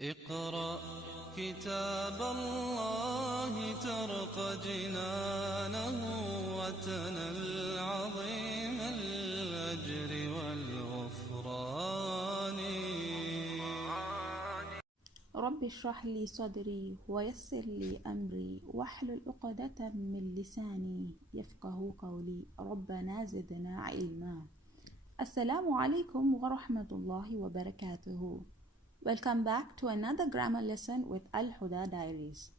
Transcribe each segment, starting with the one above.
اقرأ كتاب الله ترق جنانه وتنل عظيم الأجر والغفران. رب اشرح لي صدري ويسر لي أمري واحلل عقدة من لساني يفقه قولي ربنا زدنا علما. السلام عليكم ورحمة الله وبركاته. Welcome back to another grammar lesson with Alhuda diaries.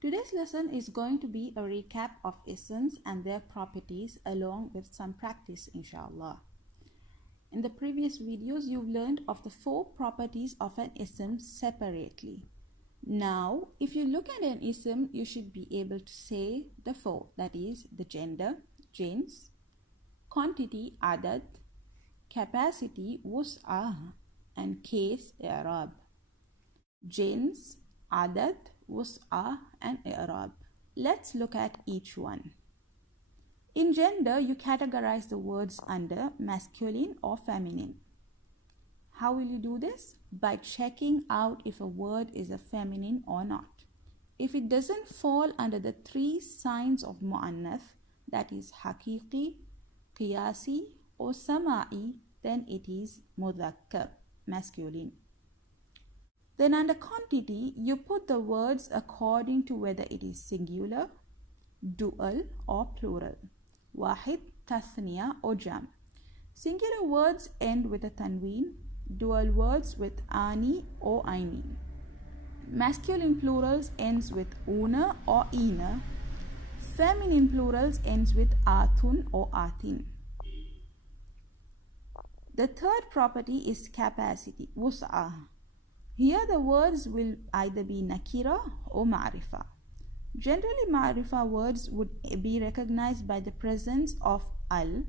Today's lesson is going to be a recap of isms and their properties along with some practice, inshallah. In the previous videos, you've learned of the 4 properties of an ism separately. Now, if you look at an ism, you should be able to say the 4, that is the gender, jins, quantity, adad, capacity, wus'ah, and case, i'rab. Jins, adad, wus'ah, and i'rab. Let's look at each one. In gender, you categorize the words under masculine or feminine. How will you do this? By checking out if a word is a feminine or not. If it doesn't fall under the 3 signs of mu'annath, that is haqiqi, qiyasi, or sama'i, then it is mudhakkar, masculine. Then under quantity, you put the words according to whether it is singular, dual, or plural. Wahid, tathniya, or jam. Singular words end with a tanween, dual words with ani or aini. Masculine plurals ends with una or ina. Feminine plurals ends with atun or atin. The third property is capacity, wus'ah. Here the words will either be nakira or ma'rifa. Generally, ma'rifa words would be recognized by the presence of al,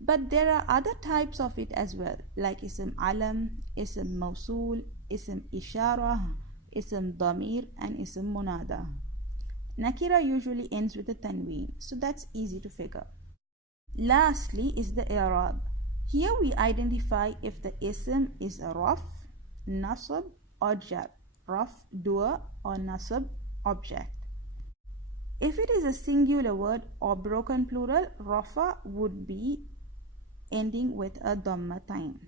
but there are other types of it as well, like ism alam, ism mawsul, ism ishara, ism damir, and ism munada. Nakira usually ends with a tanween, so that's easy to figure. Lastly is the i'rab. Here we identify if the ism is a raf, nasab, or jar. Raf, doer, or nasab, object. If it is a singular word or broken plural, rafa would be ending with a dhammatain.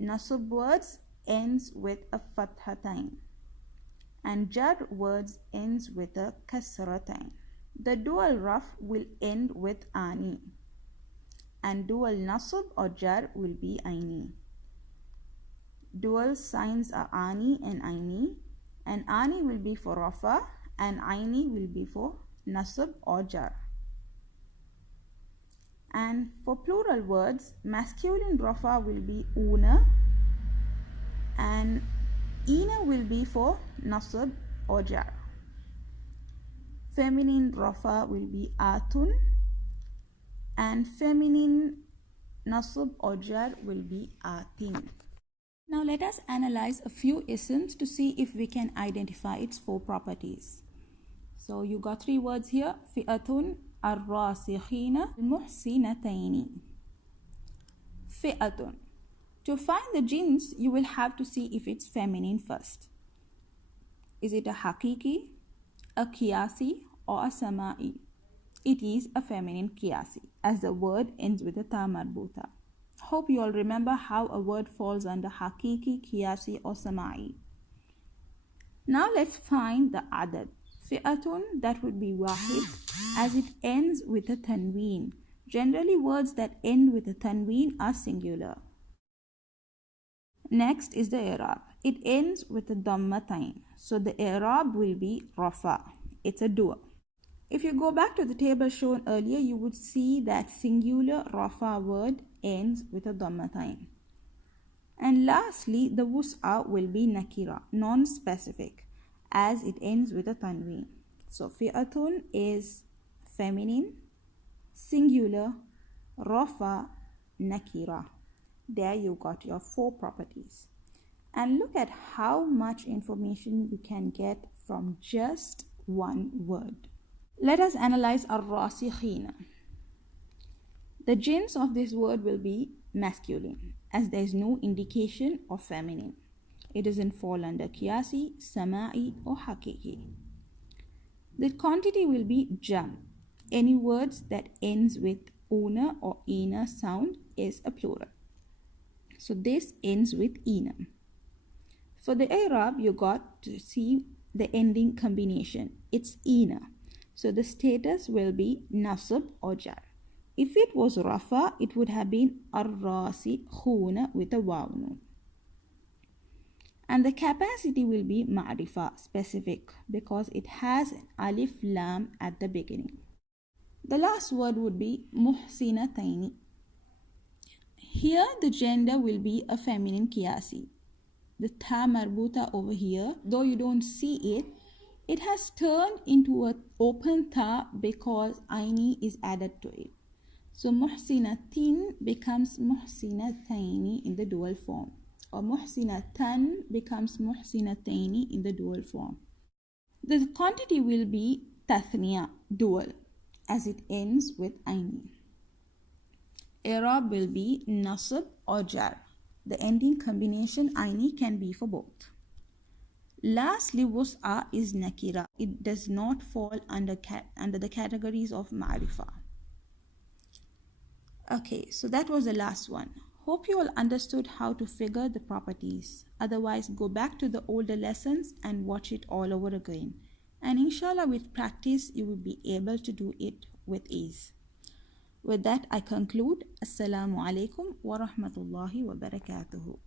Nasab words ends with a fathatain, and jar words ends with a kasratain. The dual raf will end with ani, and dual nasab or jar will be aini. Dual signs are ani and aini, and ani will be for rafa and aini will be for nasab or jar. And for plural words, masculine rafa will be una and ina will be for nasab or jar. Feminine rafa will be atun and feminine nasab or jar will be atin. Now let us analyze a few isms to see if we can identify its 4 properties. So you got 3 words here: fi'atun, ar-rasikhina, al-muhsinataini. Fi'atun. To find the jins, you will have to see if it's feminine first. Is it a haqiqi, a qiyasi, or a sama'i? It is a feminine qiyasi, as the word ends with a ta marbuta. Hope you all remember how a word falls under haqiqi, qiyasi, or sama'i. Now let's find the adad. Fi'atun, that would be wahid, as it ends with a tanween. Generally, words that end with a tanween are singular. Next is the i'rab. It ends with a dhammatain, so the i'rab will be rafa. It's a doer. If you go back to the table shown earlier, you would see that singular rafa word ends with a dhammatain. And lastly, the wus'ah will be nakira, non-specific, as it ends with a tanween. So fi'atun is feminine, singular, rafa, nakira. There you got your 4 properties. And look at how much information you can get from just one word. Let us analyze ar-rasikhina. The jins of this word will be masculine, as there is no indication of feminine. It doesn't fall under qiyasi, sama'i or haqiqi. The quantity will be jam. Any words that ends with una or ina sound is a plural. So this ends with ina. For the Arab, you got to see the ending combination. It's ina. So the status will be nasab or jar. If it was rafa, it would have been ar-rasi khuna with a waw nun. And the capacity will be ma'rifa, specific, because it has an alif lam at the beginning. The last word would be muhsinataini. Here the gender will be a feminine qiyasi. The tha marbuta over here, though you don't see it, it has turned into an open tha because aini is added to it. So muhsinatin becomes muhsinataini in the dual form, or muhsinatan becomes muhsinataini in the dual form. The quantity will be tathniya, dual, as it ends with aini. I'rab will be nasab or jar. The ending combination aini can be for both. Lastly, wus'a is nakira. It does not fall under the categories of ma'rifa. Okay, so that was the last one. Hope you all understood how to figure the properties. Otherwise, go back to the older lessons and watch it all over again. And inshallah, with practice, you will be able to do it with ease. With that, I conclude. Assalamu alaikum wa rahmatullahi wa barakatuhu.